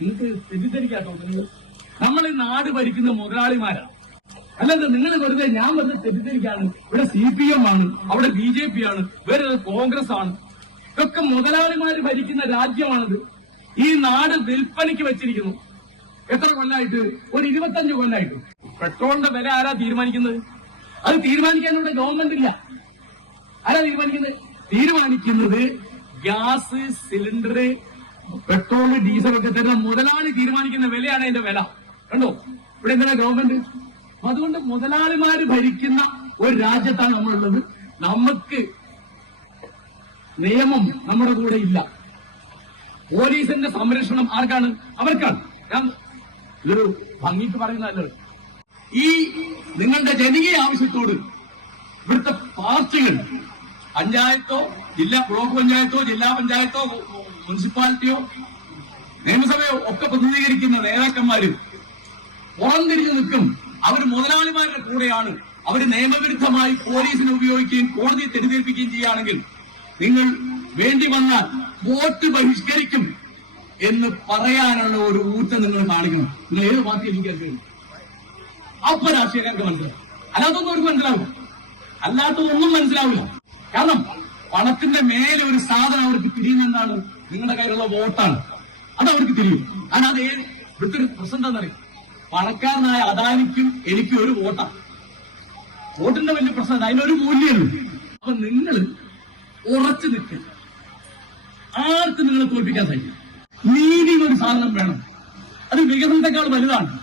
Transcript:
നിങ്ങൾക്ക് തെറ്റിദ്ധരിക്കാട്ടോ. നമ്മൾ ഈ നാട് ഭരിക്കുന്ന മുതലാളിമാരാണ്. അല്ലാതെ നിങ്ങൾ ഞാൻ വെറുതെ തെറ്റിദ്ധരിക്കാണ്. ഇവിടെ CPM ആണ്, അവിടെ BJP ആണ്, വേറെ കോൺഗ്രസ് ആണ്. ഇതൊക്കെ മുതലാളിമാര് ഭരിക്കുന്ന രാജ്യമാണിത്. ഈ നാട് വിൽപ്പനയ്ക്ക് വെച്ചിരിക്കുന്നു. എത്ര കൊല്ലായിട്ട്? ഒരു 25 കൊല്ലായിട്ട്. പെട്രോളിന്റെ വില ആരാ തീരുമാനിക്കുന്നത്? അത് തീരുമാനിക്കാനുള്ള ഗവൺമെന്റ് ഇല്ല. ആരാ തീരുമാനിക്കുന്നത്? തീരുമാനിക്കുന്നത് ഗ്യാസ്, സിലിണ്ടർ, പെട്രോൾ, ഡീസൽ ഒക്കെ തരുന്ന മുതലാളി തീരുമാനിക്കുന്ന വിലയാണ് അതിന്റെ വില. കണ്ടോ ഇവിടെ എന്താണ് ഗവൺമെന്റ്? അതുകൊണ്ട് മുതലാളിമാര് ഭരിക്കുന്ന ഒരു രാജ്യത്താണ് നമ്മളുള്ളത്. നമുക്ക് നിയമം നമ്മുടെ കൂടെ ഇല്ല. പോലീസിന്റെ സംരക്ഷണം ആർക്കാണ്? അവർക്കാണ്. ഞാൻ ഇതൊരു ഭംഗിക്ക് പറയുന്നതല്ല. ഈ നിങ്ങളുടെ ജനകീയ ആവശ്യത്തോട് ഇവിടുത്തെ പാർട്ടികൾ, പഞ്ചായത്തോ, ബ്ലോക്ക് പഞ്ചായത്തോ, ജില്ലാ പഞ്ചായത്തോ, മുനിസിപ്പാലിറ്റിയോ, നിയമസഭയോ ഒക്കെ പ്രതിനിധീകരിക്കുന്ന നേതാക്കന്മാര് പുറംതിരിഞ്ഞു നിൽക്കും. അവർ മുതലാളിമാരുടെ കൂടെയാണ്. അവർ നിയമവിരുദ്ധമായി പോലീസിനെ ഉപയോഗിക്കുകയും കോടതിയെ തെറ്റിദ്ധരിപ്പിക്കുകയും ചെയ്യുകയാണെങ്കിൽ നിങ്ങൾ വേണ്ടി വന്നാൽ വോട്ട് ബഹിഷ്കരിക്കും എന്ന് പറയാനുള്ള ഒരു ഊറ്റം നിങ്ങൾ കാണിക്കണം. നിങ്ങൾ ഏത് പാർട്ടി എനിക്ക് അപ്പൊ രാഷ്ട്രീയക്കാർക്ക് മനസ്സിലാവും. അല്ലാത്തൊന്നും അവർക്ക് മനസ്സിലാവില്ല. അല്ലാത്തതൊന്നും മനസ്സിലാവില്ല. കാരണം പണത്തിന്റെ മേലെ ഒരു സാധനം അവർക്ക് തിരിയുന്നതാണ് നിങ്ങളുടെ കയ്യിലുള്ള വോട്ടാണ്. അത് അവർക്ക് തിരിയും. കാരണം അത് ഇവിടുത്തെ ഒരു പ്രശ്നം എന്താണെന്നറിയും, പണക്കാരനായ അദാനിക്കും എനിക്കും ഒരു വോട്ടാണ്. വോട്ടിന്റെ വലിയ പ്രശ്നം അതിനൊരു മൂല്യമുണ്ട്. അപ്പൊ നിങ്ങൾ ഉറച്ചു നിൽക്കുക. ആർക്കും നിങ്ങളെ തോൽപ്പിക്കാൻ സാധിക്കും. നീതി ഒരു സാധനം വേണം. അത് വികസനത്തെക്കാൾ വലുതാണ്.